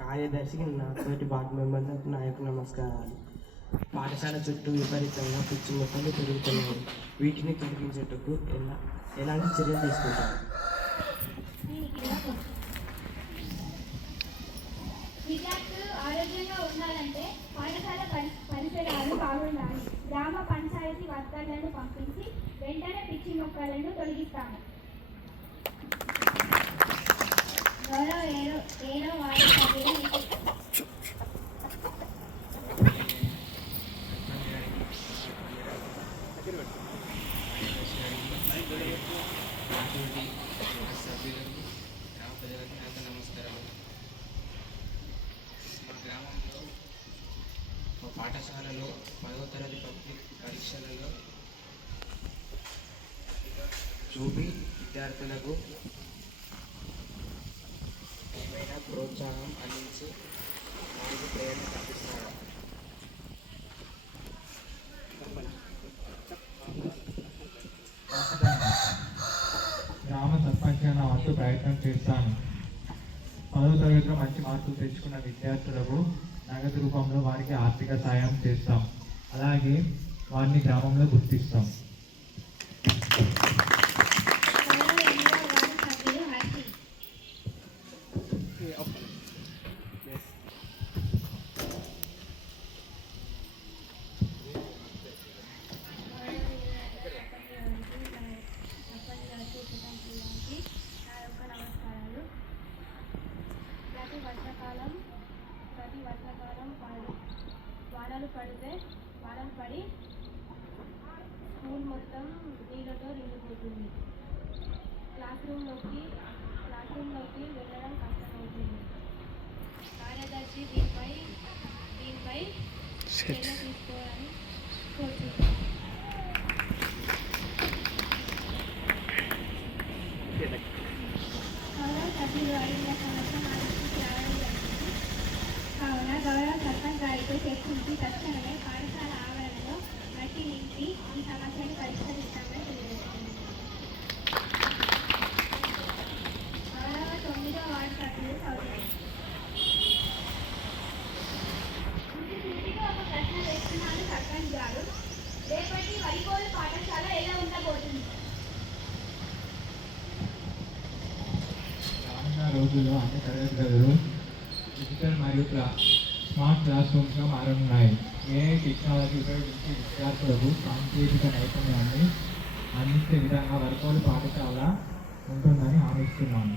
కార్యదర్శికి, నాతోటి వార్డు మెంబర్లకు నా యొక్క నమస్కారాలు. పాఠశాల చుట్టూ విపరీతంగా పిచ్చి మొక్కలు పెరుగుతున్నాయి. వీటిని తొలగించేటకు ఎలాంటి చర్యలు తీసుకుంటారు? విద్యార్థులు ఆరోగ్యంగా ఉండాలంటే పాఠశాల పరిసరాలు బాగుండాలి. గ్రామ పంచాయతీ వర్కర్లను పంపించి వెంటనే పిచ్చి మొక్కలను తొలగిస్తాము. ఏడో వారి నమస్కారాలు. మా గ్రామంలో పాఠశాలలో 10వ తరగతి పబ్లిక్ పరీక్షలలో చూపి విద్యార్థులకు ఏమైనా ప్రోత్సాహం అందించి వారికి ప్రేరణ కల్పిస్తారు. గ్రామ సర్పంచ్ నా వంతు ప్రయత్నం చేస్తాను. 10వ తరగతిలో మంచి మార్కులు తెచ్చుకున్న విద్యార్థులకు నగదు రూపంలో వారికి ఆర్థిక సాయం చేస్తాం. అలాగే వారిని గ్రామంలో గుర్తిస్తాం. ప్రతి వర్షాకాలం వానలు పడి స్కూల్ మొత్తం నీళ్ళతో నిండిపోతుంది. క్లాస్ రూమ్లోకి వెళ్ళడం కష్టమవుతుంది. కార్యదర్శి దీనిపై చర్య తీసుకోవాలని కోరుతున్నాను. కావున గౌరవ సర్పంచ్ గారితో చర్చించి తక్షణమే పాఠశాల ఆవరణలో మట్టి నింపి ఈ సమస్యను పరిష్కరిస్తామని తెలియజేస్తుంది. గౌరవ 9వ వార్డు సభ్యులు సౌజన్య. ఒక ప్రశ్న వేస్తున్నాను సర్పంచ్ గారు. రేపటి వైకోలు పాఠశాల ఎలా ఉండబోతుంది? రానున్న రోజుల్లో అన్ని తరగతి గదులు డిజిటల్ మరియు స్మార్ట్ క్లాస్ రూమ్స్గా మారనున్నాయి. ఏఐ టెక్నాలజీ ఉపయోగించి విద్యార్థులకు సాంకేతిక నైపుణ్యాన్ని అందించే విధంగా వర్కోలు పాఠశాల ఉంటుందని హామీస్తున్నాను.